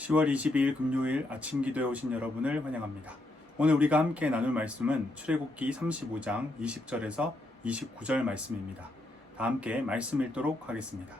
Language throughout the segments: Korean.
10월 22일 금요일 아침 기도에 오신 여러분을 환영합니다. 오늘 우리가 함께 나눌 말씀은 출애굽기 35장 20절에서 29절 말씀입니다. 다 함께 말씀 읽도록 하겠습니다.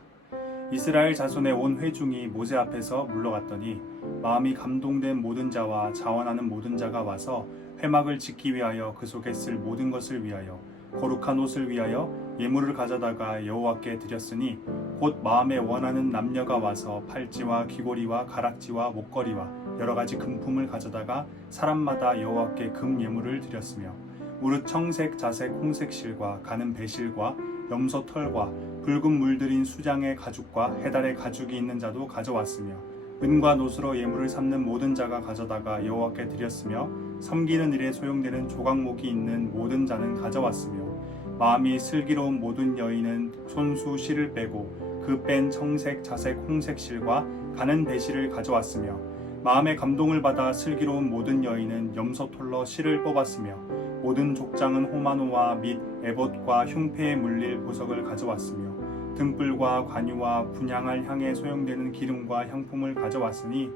이스라엘 자손의 온 회중이 모세 앞에서 물러갔더니 마음이 감동된 모든 자와 자원하는 모든 자가 와서 회막을 짓기 위하여 그 속에 쓸 모든 것을 위하여 거룩한 옷을 위하여 예물을 가져다가 여호와께 드렸으니 곧 마음에 원하는 남녀가 와서 팔찌와 귀고리와 가락지와 목걸이와 여러 가지 금품을 가져다가 사람마다 여호와께 금 예물을 드렸으며 무릇 청색, 자색, 홍색 실과 가는 배실과 염소 털과 붉은 물들인 수장의 가죽과 해달의 가죽이 있는 자도 가져왔으며 은과 노스로 예물을 삼는 모든 자가 가져다가 여호와께 드렸으며 섬기는 일에 소용되는 조각목이 있는 모든 자는 가져왔으며 마음이 슬기로운 모든 여인은 손수 실을 빼고 그 뺀 청색, 자색, 홍색 실과 가는 배실을 가져왔으며 마음의 감동을 받아 슬기로운 모든 여인은 염소 털로 실을 뽑았으며 모든 족장은 호마노와 및 에봇과 흉패에 물릴 보석을 가져왔으며 등불과 관유와 분향할 향에 소용되는 기름과 향품을 가져왔으니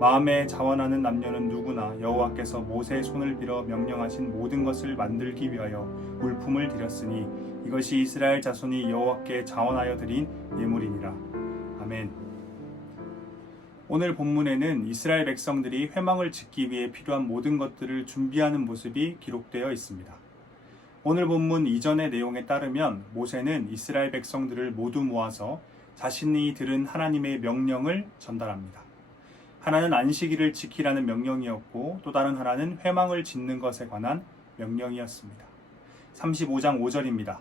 마음에 자원하는 남녀는 누구나 여호와께서 모세의 손을 빌어 명령하신 모든 것을 만들기 위하여 물품을 드렸으니 이것이 이스라엘 자손이 여호와께 자원하여 드린 예물이니라. 아멘. 오늘 본문에는 이스라엘 백성들이 회막을 짓기 위해 필요한 모든 것들을 준비하는 모습이 기록되어 있습니다. 오늘 본문 이전의 내용에 따르면 모세는 이스라엘 백성들을 모두 모아서 자신이 들은 하나님의 명령을 전달합니다. 하나는 안식일을 지키라는 명령이었고 또 다른 하나는 회막을 짓는 것에 관한 명령이었습니다. 35장 5절입니다.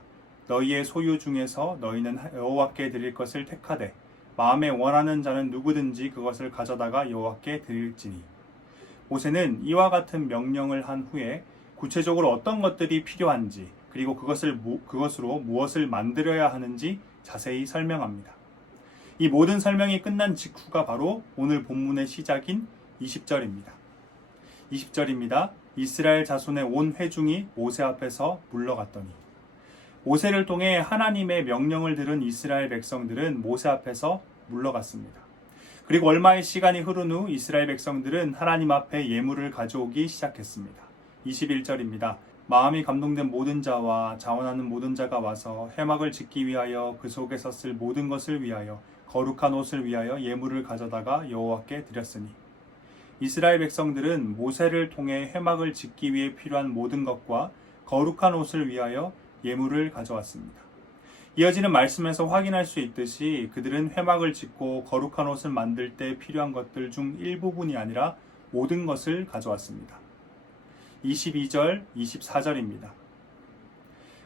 너희의 소유 중에서 너희는 여호와께 드릴 것을 택하되 마음에 원하는 자는 누구든지 그것을 가져다가 여호와께 드릴지니. 모세는 이와 같은 명령을 한 후에 구체적으로 어떤 것들이 필요한지 그리고 그것으로 무엇을 만들어야 하는지 자세히 설명합니다. 이 모든 설명이 끝난 직후가 바로 오늘 본문의 시작인 20절입니다. 20절입니다. 이스라엘 자손의 온 회중이 모세 앞에서 물러갔더니. 모세를 통해 하나님의 명령을 들은 이스라엘 백성들은 모세 앞에서 물러갔습니다. 그리고 얼마의 시간이 흐른 후 이스라엘 백성들은 하나님 앞에 예물을 가져오기 시작했습니다. 21절입니다. 마음이 감동된 모든 자와 자원하는 모든 자가 와서 회막을 짓기 위하여 그 속에서 쓸 모든 것을 위하여 거룩한 옷을 위하여 예물을 가져다가 여호와께 드렸으니. 이스라엘 백성들은 모세를 통해 회막을 짓기 위해 필요한 모든 것과 거룩한 옷을 위하여 예물을 가져왔습니다. 이어지는 말씀에서 확인할 수 있듯이 그들은 회막을 짓고 거룩한 옷을 만들 때 필요한 것들 중 일부분이 아니라 모든 것을 가져왔습니다. 22절, 24절입니다.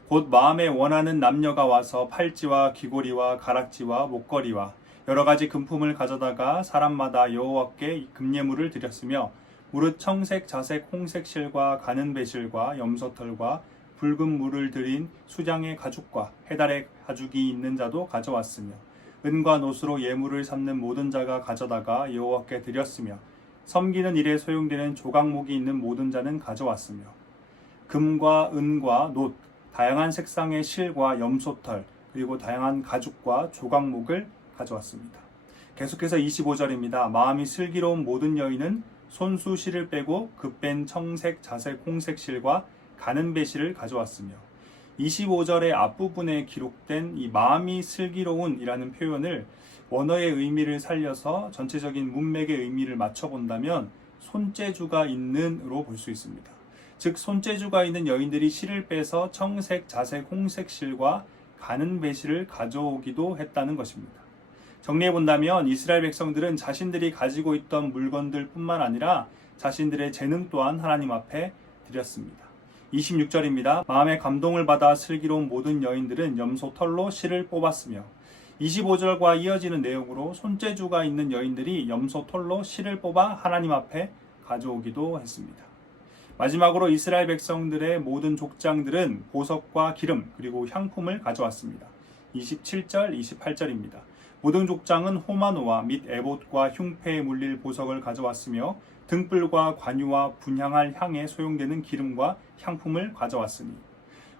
곧 마음에 원하는 남녀가 와서 팔찌와 귀고리와 가락지와 목걸이와 여러 가지 금품을 가져다가 사람마다 여호와께 금예물을 드렸으며 무릇 청색, 자색, 홍색 실과 가는 배실과 염소털과 붉은 물을 들인 수장의 가죽과 해달의 가죽이 있는 자도 가져왔으며 은과 노스로 예물을 삼는 모든 자가 가져다가 여호와께 드렸으며 섬기는 일에 소용되는 조각목이 있는 모든 자는 가져왔으며 금과 은과 놋, 다양한 색상의 실과 염소털 그리고 다양한 가죽과 조각목을 가져왔습니다. 계속해서 25절입니다. 마음이 슬기로운 모든 여인은 손수 실을 빼고 그 뺀 청색, 자색, 홍색 실과 가는 배실을 가져왔으며 25절의 앞부분에 기록된 이 마음이 슬기로운 이라는 표현을 원어의 의미를 살려서 전체적인 문맥의 의미를 맞춰본다면 손재주가 있는으로 볼 수 있습니다. 즉 손재주가 있는 여인들이 실을 빼서 청색, 자색, 홍색 실과 가는 배실을 가져오기도 했다는 것입니다. 정리해본다면 이스라엘 백성들은 자신들이 가지고 있던 물건들 뿐만 아니라 자신들의 재능 또한 하나님 앞에 드렸습니다. 26절입니다. 마음의 감동을 받아 슬기로운 모든 여인들은 염소 털로 실을 뽑았으며 25절과 이어지는 내용으로 손재주가 있는 여인들이 염소 털로 실을 뽑아 하나님 앞에 가져오기도 했습니다. 마지막으로 이스라엘 백성들의 모든 족장들은 보석과 기름 그리고 향품을 가져왔습니다. 27절, 28절입니다. 모든 족장은 호마노와 및 에봇과 흉패에 물릴 보석을 가져왔으며 등불과 관유와 분향할 향에 소용되는 기름과 향품을 가져왔으니.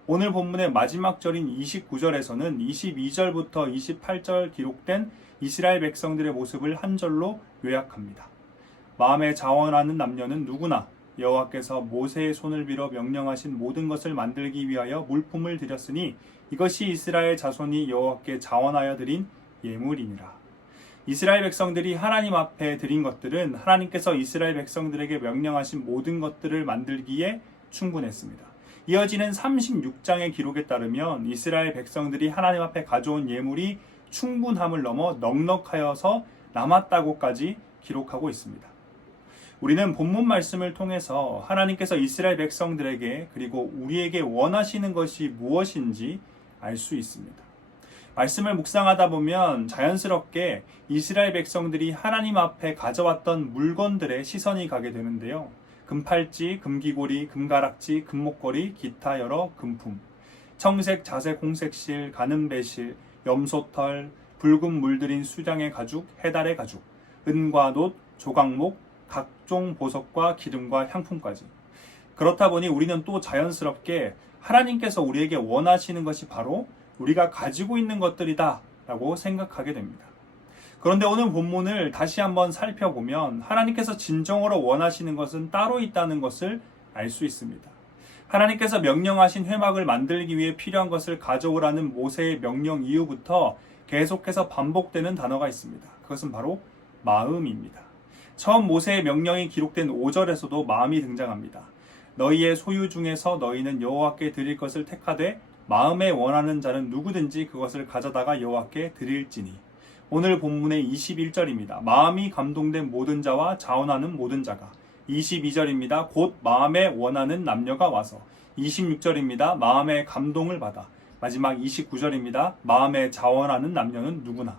오늘 본문의 마지막 절인 29절에서는 22절부터 28절 기록된 이스라엘 백성들의 모습을 한 절로 요약합니다. 마음에 자원하는 남녀는 누구나 여호와께서 모세의 손을 빌어 명령하신 모든 것을 만들기 위하여 물품을 드렸으니 이것이 이스라엘 자손이 여호와께 자원하여 드린 예물이니라. 이스라엘 백성들이 하나님 앞에 드린 것들은 하나님께서 이스라엘 백성들에게 명령하신 모든 것들을 만들기에 충분했습니다. 이어지는 36장의 기록에 따르면 이스라엘 백성들이 하나님 앞에 가져온 예물이 충분함을 넘어 넉넉하여서 남았다고까지 기록하고 있습니다. 우리는 본문 말씀을 통해서 하나님께서 이스라엘 백성들에게 그리고 우리에게 원하시는 것이 무엇인지 알 수 있습니다. 말씀을 묵상하다 보면 자연스럽게 이스라엘 백성들이 하나님 앞에 가져왔던 물건들의 시선이 가게 되는데요. 금팔찌, 금귀고리, 금가락지, 금목걸이, 기타 여러 금품, 청색, 자색, 홍색실, 가늠배실, 염소털, 붉은 물들인 수장의 가죽, 해달의 가죽, 은과 놋, 조각목, 각종 보석과 기름과 향품까지. 그렇다 보니 우리는 또 자연스럽게 하나님께서 우리에게 원하시는 것이 바로 우리가 가지고 있는 것들이다 라고 생각하게 됩니다. 그런데 오늘 본문을 다시 한번 살펴보면 하나님께서 진정으로 원하시는 것은 따로 있다는 것을 알 수 있습니다. 하나님께서 명령하신 회막을 만들기 위해 필요한 것을 가져오라는 모세의 명령 이후부터 계속해서 반복되는 단어가 있습니다. 그것은 바로 마음입니다. 처음 모세의 명령이 기록된 5절에서도 마음이 등장합니다. 너희의 소유 중에서 너희는 여호와께 드릴 것을 택하되 마음에 원하는 자는 누구든지 그것을 가져다가 여호와께 드릴지니. 오늘 본문의 21절입니다. 마음이 감동된 모든 자와 자원하는 모든 자가. 22절입니다. 곧 마음에 원하는 남녀가 와서. 26절입니다. 마음의 감동을 받아. 마지막 29절입니다. 마음에 자원하는 남녀는 누구나.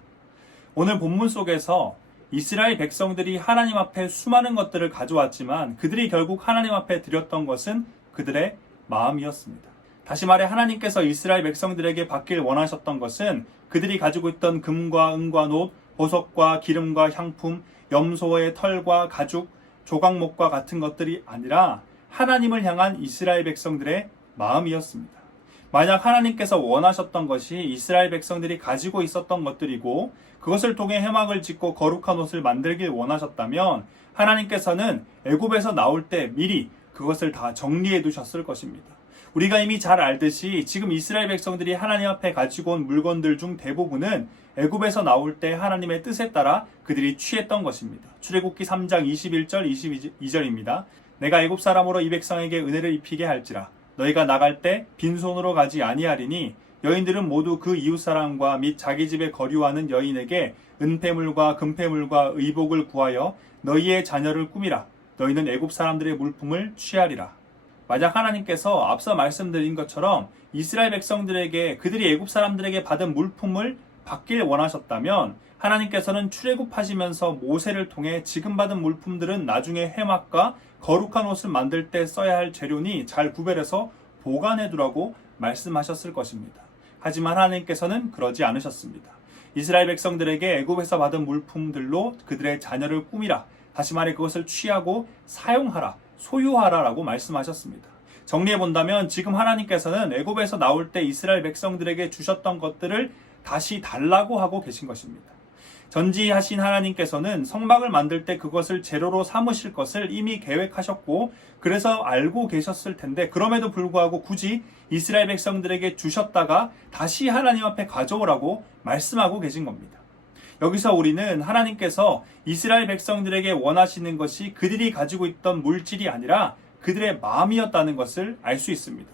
오늘 본문 속에서 이스라엘 백성들이 하나님 앞에 수많은 것들을 가져왔지만 그들이 결국 하나님 앞에 드렸던 것은 그들의 마음이었습니다. 다시 말해 하나님께서 이스라엘 백성들에게 받길 원하셨던 것은 그들이 가지고 있던 금과 은과 놋, 보석과 기름과 향품, 염소의 털과 가죽, 조각목과 같은 것들이 아니라 하나님을 향한 이스라엘 백성들의 마음이었습니다. 만약 하나님께서 원하셨던 것이 이스라엘 백성들이 가지고 있었던 것들이고 그것을 통해 회막을 짓고 거룩한 옷을 만들길 원하셨다면 하나님께서는 애굽에서 나올 때 미리 그것을 다 정리해 두셨을 것입니다. 우리가 이미 잘 알듯이 지금 이스라엘 백성들이 하나님 앞에 가지고 온 물건들 중 대부분은 애굽에서 나올 때 하나님의 뜻에 따라 그들이 취했던 것입니다. 출애굽기 3장 21절 22절입니다. 내가 애굽 사람으로 이 백성에게 은혜를 입히게 할지라 너희가 나갈 때 빈손으로 가지 아니하리니 여인들은 모두 그 이웃 사람과 및 자기 집에 거류하는 여인에게 은폐물과 금폐물과 의복을 구하여 너희의 자녀를 꾸미라. 너희는 애굽 사람들의 물품을 취하리라. 만약 하나님께서 앞서 말씀드린 것처럼 이스라엘 백성들에게 그들이 애굽 사람들에게 받은 물품을 받길 원하셨다면 하나님께서는 출애굽하시면서 모세를 통해 지금 받은 물품들은 나중에 회막과 거룩한 옷을 만들 때 써야 할 재료니 잘 구별해서 보관해 두라고 말씀하셨을 것입니다. 하지만 하나님께서는 그러지 않으셨습니다. 이스라엘 백성들에게 애굽에서 받은 물품들로 그들의 자녀를 꾸미라. 다시 말해 그것을 취하고 사용하라. 소유하라라고 말씀하셨습니다. 정리해 본다면 지금 하나님께서는 애굽에서 나올 때 이스라엘 백성들에게 주셨던 것들을 다시 달라고 하고 계신 것입니다. 전지하신 하나님께서는 성막을 만들 때 그것을 재료로 삼으실 것을 이미 계획하셨고 그래서 알고 계셨을 텐데 그럼에도 불구하고 굳이 이스라엘 백성들에게 주셨다가 다시 하나님 앞에 가져오라고 말씀하고 계신 겁니다. 여기서 우리는 하나님께서 이스라엘 백성들에게 원하시는 것이 그들이 가지고 있던 물질이 아니라 그들의 마음이었다는 것을 알 수 있습니다.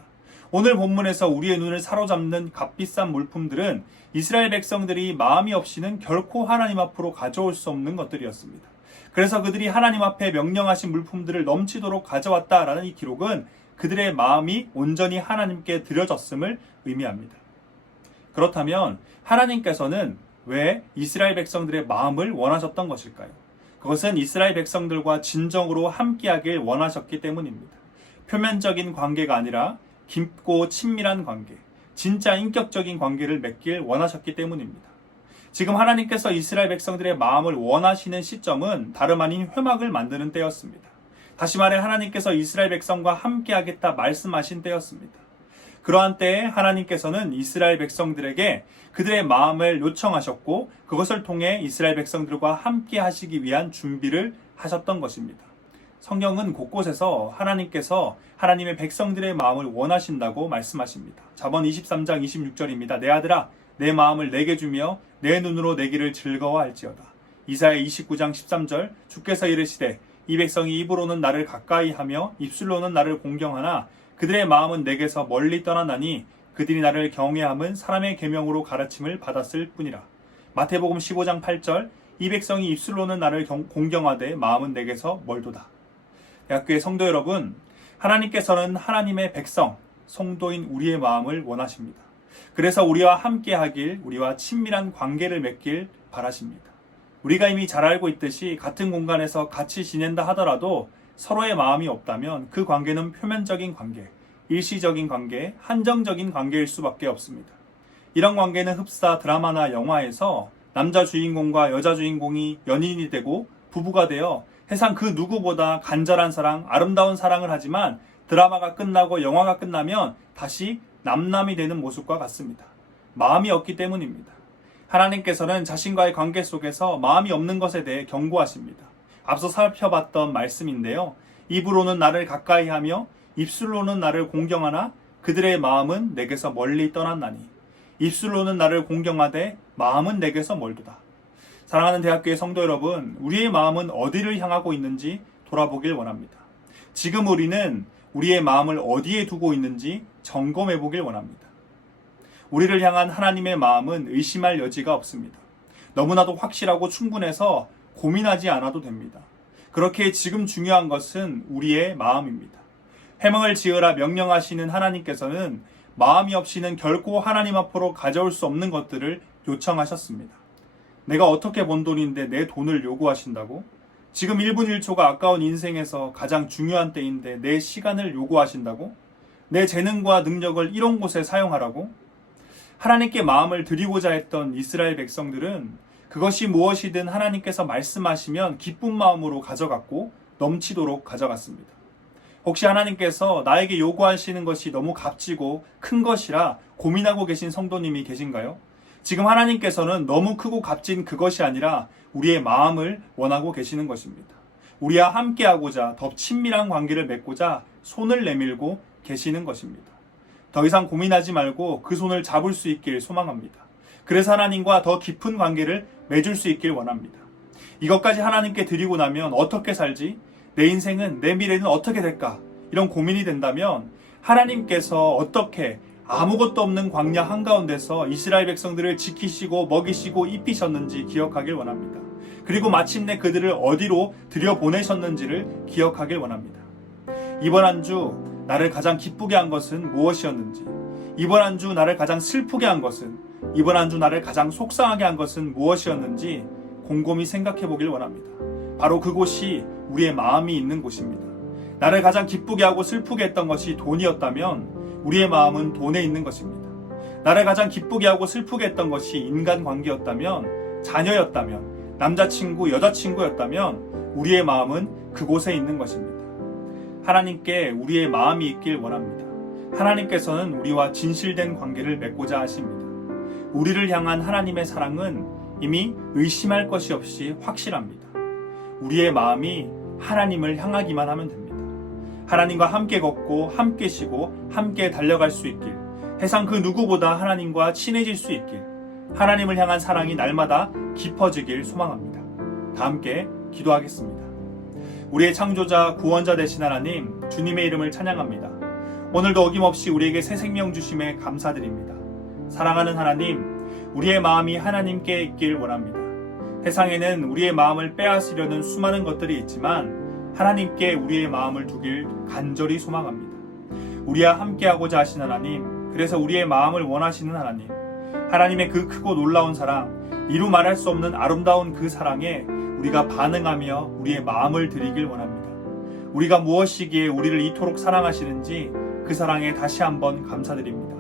오늘 본문에서 우리의 눈을 사로잡는 값비싼 물품들은 이스라엘 백성들이 마음이 없이는 결코 하나님 앞으로 가져올 수 없는 것들이었습니다. 그래서 그들이 하나님 앞에 명령하신 물품들을 넘치도록 가져왔다라는 이 기록은 그들의 마음이 온전히 하나님께 드려졌음을 의미합니다. 그렇다면 하나님께서는 왜 이스라엘 백성들의 마음을 원하셨던 것일까요? 그것은 이스라엘 백성들과 진정으로 함께하길 원하셨기 때문입니다. 표면적인 관계가 아니라 깊고 친밀한 관계, 진짜 인격적인 관계를 맺길 원하셨기 때문입니다. 지금 하나님께서 이스라엘 백성들의 마음을 원하시는 시점은 다름 아닌 회막을 만드는 때였습니다. 다시 말해 하나님께서 이스라엘 백성과 함께하겠다 말씀하신 때였습니다. 그러한 때에 하나님께서는 이스라엘 백성들에게 그들의 마음을 요청하셨고 그것을 통해 이스라엘 백성들과 함께 하시기 위한 준비를 하셨던 것입니다. 성경은 곳곳에서 하나님께서 하나님의 백성들의 마음을 원하신다고 말씀하십니다. 잠언 23장 26절입니다. 내 아들아 내 마음을 내게 주며 내 눈으로 내 길을 즐거워할지어다. 이사야 29장 13절 주께서 이르시되 이 백성이 입으로는 나를 가까이 하며 입술로는 나를 공경하나 그들의 마음은 내게서 멀리 떠나나니 그들이 나를 경외함은 사람의 계명으로 가르침을 받았을 뿐이라. 마태복음 15장 8절 이 백성이 입술로는 나를 공경하되 마음은 내게서 멀도다. 대학교의 성도 여러분, 하나님께서는 하나님의 백성, 성도인 우리의 마음을 원하십니다. 그래서 우리와 함께 하길, 우리와 친밀한 관계를 맺길 바라십니다. 우리가 이미 잘 알고 있듯이 같은 공간에서 같이 지낸다 하더라도 서로의 마음이 없다면 그 관계는 표면적인 관계, 일시적인 관계, 한정적인 관계일 수밖에 없습니다. 이런 관계는 흡사 드라마나 영화에서 남자 주인공과 여자 주인공이 연인이 되고 부부가 되어 세상 그 누구보다 간절한 사랑, 아름다운 사랑을 하지만 드라마가 끝나고 영화가 끝나면 다시 남남이 되는 모습과 같습니다. 마음이 없기 때문입니다. 하나님께서는 자신과의 관계 속에서 마음이 없는 것에 대해 경고하십니다. 앞서 살펴봤던 말씀인데요. 입으로는 나를 가까이 하며 입술로는 나를 공경하나 그들의 마음은 내게서 멀리 떠났나니. 입술로는 나를 공경하되 마음은 내게서 멀도다. 사랑하는 대학교의 성도 여러분, 우리의 마음은 어디를 향하고 있는지 돌아보길 원합니다. 지금 우리는 우리의 마음을 어디에 두고 있는지 점검해 보길 원합니다. 우리를 향한 하나님의 마음은 의심할 여지가 없습니다. 너무나도 확실하고 충분해서 고민하지 않아도 됩니다. 그렇게 지금 중요한 것은 우리의 마음입니다. 해명을 지으라 명령하시는 하나님께서는 마음이 없이는 결코 하나님 앞으로 가져올 수 없는 것들을 요청하셨습니다. 내가 어떻게 번 돈인데 내 돈을 요구하신다고? 지금 1분 1초가 아까운 인생에서 가장 중요한 때인데 내 시간을 요구하신다고? 내 재능과 능력을 이런 곳에 사용하라고? 하나님께 마음을 드리고자 했던 이스라엘 백성들은 그것이 무엇이든 하나님께서 말씀하시면 기쁜 마음으로 가져갔고 넘치도록 가져갔습니다. 혹시 하나님께서 나에게 요구하시는 것이 너무 값지고 큰 것이라 고민하고 계신 성도님이 계신가요? 지금 하나님께서는 너무 크고 값진 그것이 아니라 우리의 마음을 원하고 계시는 것입니다. 우리와 함께하고자 더 친밀한 관계를 맺고자 손을 내밀고 계시는 것입니다. 더 이상 고민하지 말고 그 손을 잡을 수 있길 소망합니다. 그래서 하나님과 더 깊은 관계를 맺을 수 있길 원합니다. 이것까지 하나님께 드리고 나면 어떻게 살지? 내 인생은, 내 미래는 어떻게 될까? 이런 고민이 된다면 하나님께서 어떻게 아무것도 없는 광야 한가운데서 이스라엘 백성들을 지키시고 먹이시고 입히셨는지 기억하길 원합니다. 그리고 마침내 그들을 어디로 들여보내셨는지를 기억하길 원합니다. 이번 한 주 나를 가장 기쁘게 한 것은 무엇이었는지, 이번 한 주 나를 가장 슬프게 한 것은, 이번 한 주 나를 가장 속상하게 한 것은 무엇이었는지 곰곰이 생각해 보길 원합니다. 바로 그곳이 우리의 마음이 있는 곳입니다. 나를 가장 기쁘게 하고 슬프게 했던 것이 돈이었다면 우리의 마음은 돈에 있는 것입니다. 나를 가장 기쁘게 하고 슬프게 했던 것이 인간관계였다면, 자녀였다면, 남자친구, 여자친구였다면 우리의 마음은 그곳에 있는 것입니다. 하나님께 우리의 마음이 있길 원합니다. 하나님께서는 우리와 진실된 관계를 맺고자 하십니다. 우리를 향한 하나님의 사랑은 이미 의심할 것이 없이 확실합니다. 우리의 마음이 하나님을 향하기만 하면 됩니다. 하나님과 함께 걷고 함께 쉬고 함께 달려갈 수 있길, 세상 그 누구보다 하나님과 친해질 수 있길, 하나님을 향한 사랑이 날마다 깊어지길 소망합니다. 다 함께 기도하겠습니다. 우리의 창조자 구원자 되신 하나님, 주님의 이름을 찬양합니다. 오늘도 어김없이 우리에게 새 생명 주심에 감사드립니다. 사랑하는 하나님, 우리의 마음이 하나님께 있길 원합니다. 세상에는 우리의 마음을 빼앗으려는 수많은 것들이 있지만 하나님께 우리의 마음을 두길 간절히 소망합니다. 우리와 함께하고자 하신 하나님, 그래서 우리의 마음을 원하시는 하나님, 하나님의 그 크고 놀라운 사랑, 이루 말할 수 없는 아름다운 그 사랑에 우리가 반응하며 우리의 마음을 드리길 원합니다. 우리가 무엇이기에 우리를 이토록 사랑하시는지 그 사랑에 다시 한번 감사드립니다.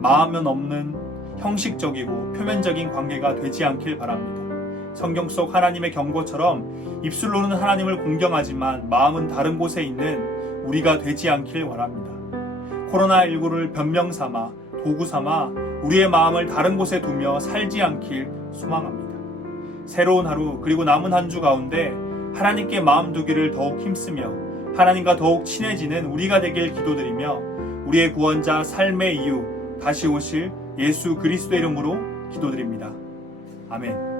마음은 없는 형식적이고 표면적인 관계가 되지 않길 바랍니다. 성경 속 하나님의 경고처럼 입술로는 하나님을 공경하지만 마음은 다른 곳에 있는 우리가 되지 않길 원합니다. 코로나19를 변명 삼아, 도구 삼아 우리의 마음을 다른 곳에 두며 살지 않길 소망합니다. 새로운 하루, 그리고 남은 한 주 가운데 하나님께 마음 두기를 더욱 힘쓰며 하나님과 더욱 친해지는 우리가 되길 기도드리며 우리의 구원자 삶의 이유 다시 오실 예수 그리스도의 이름으로 기도드립니다. 아멘.